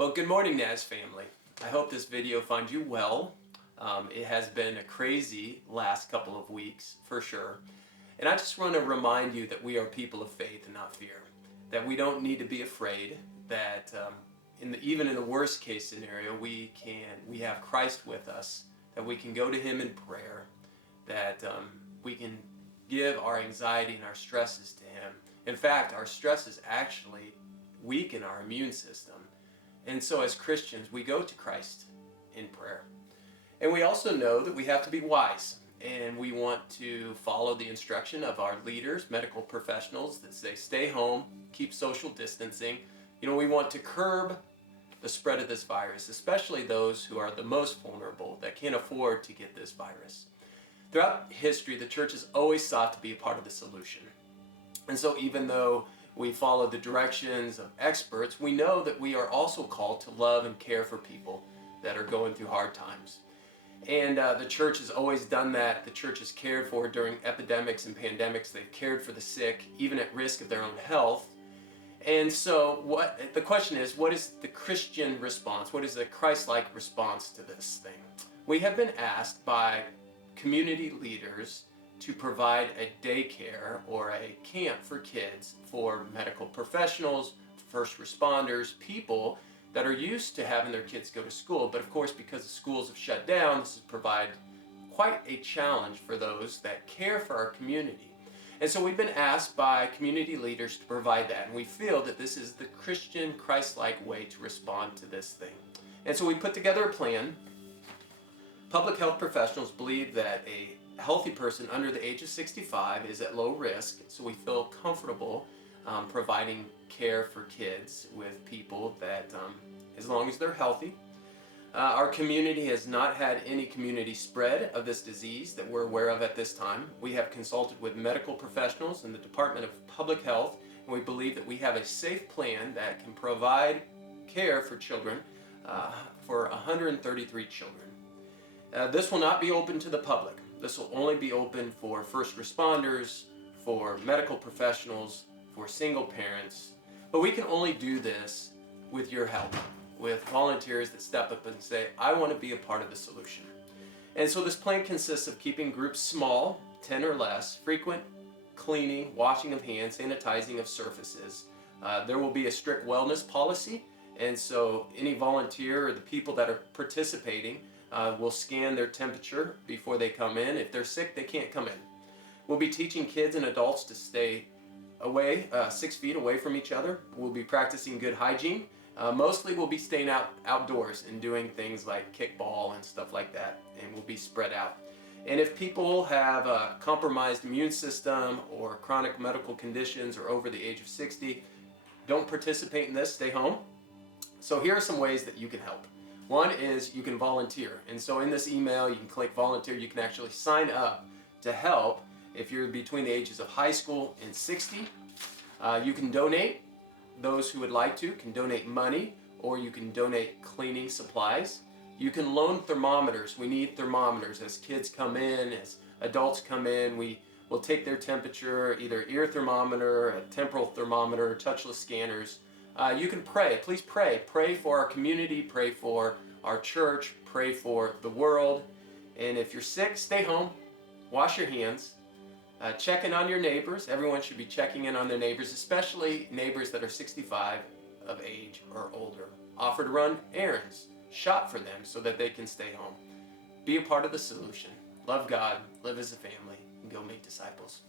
Well, good morning, Naz family. I hope this video finds you well. It has been a crazy last couple of weeks, for sure. And I just want to remind you that we are people of faith and not fear. That we don't need to be afraid. That even in the worst case scenario, we have Christ with us. That we can go to Him in prayer. That we can give our anxiety and our stresses to Him. In fact, our stresses actually weaken our immune system. And so as Christians, we go to Christ in prayer. And we also know that we have to be wise. And we want to follow the instruction of our leaders, medical professionals, that say stay home, keep social distancing. We want to curb the spread of this virus, especially those who are the most vulnerable, that can't afford to get this virus. Throughout history, the church has always sought to be a part of the solution. And so even though we follow the directions of experts, we know that we are also called to love and care for people that are going through hard times. And the church has always done that. The church has cared for during epidemics and pandemics. They've cared for the sick, even at risk of their own health. And so the question is, what is the Christian response? What is the Christ-like response to this thing? We have been asked by community leaders to provide a daycare or a camp for kids for medical professionals, first responders, people that are used to having their kids go to school. But of course, because the schools have shut down, this has provided quite a challenge for those that care for our community. And so we've been asked by community leaders to provide that. And we feel that this is the Christian, Christ-like way to respond to this thing. And so we put together a plan. Public health professionals believe that a healthy person under the age of 65 is at low risk, so we feel comfortable providing care for kids with people that, as long as they're healthy. Our community has not had any community spread of this disease that we're aware of at this time. We have consulted with medical professionals in the Department of Public Health, and we believe that we have a safe plan that can provide care for children, for 133 children. This will not be open to the public. This will only be open for first responders, for medical professionals, for single parents. But we can only do this with your help, with volunteers that step up and say, I want to be a part of the solution. And so this plan consists of keeping groups small, 10 or less, frequent cleaning, washing of hands, sanitizing of surfaces. There will be a strict wellness policy, and so any volunteer or the people that are participating will scan their temperature before they come in. If they're sick, they can't come in. We'll be teaching kids and adults to stay away, 6 feet away from each other. We'll be practicing good hygiene. Mostly we'll be staying outdoors and doing things like kickball and stuff like that, and we'll be spread out. And if people have a compromised immune system or chronic medical conditions or over the age of 60, don't participate in this, stay home. So here are some ways that you can help. One is you can volunteer. And so in this email, you can click volunteer. You can actually sign up to help if you're between the ages of high school and 60. You can donate. Those who would like to can donate money, or you can donate cleaning supplies. You can loan thermometers. We need thermometers. As kids come in, as adults come in, we will take their temperature, either ear thermometer, a temporal thermometer, touchless scanners. You can pray. Please pray. Pray for our community. Pray for our church. Pray for the world. And if you're sick, stay home. Wash your hands. Check in on your neighbors. Everyone should be checking in on their neighbors, especially neighbors that are 65 of age or older. Offer to run errands. Shop for them so that they can stay home. Be a part of the solution. Love God. Live as a family. And go make disciples.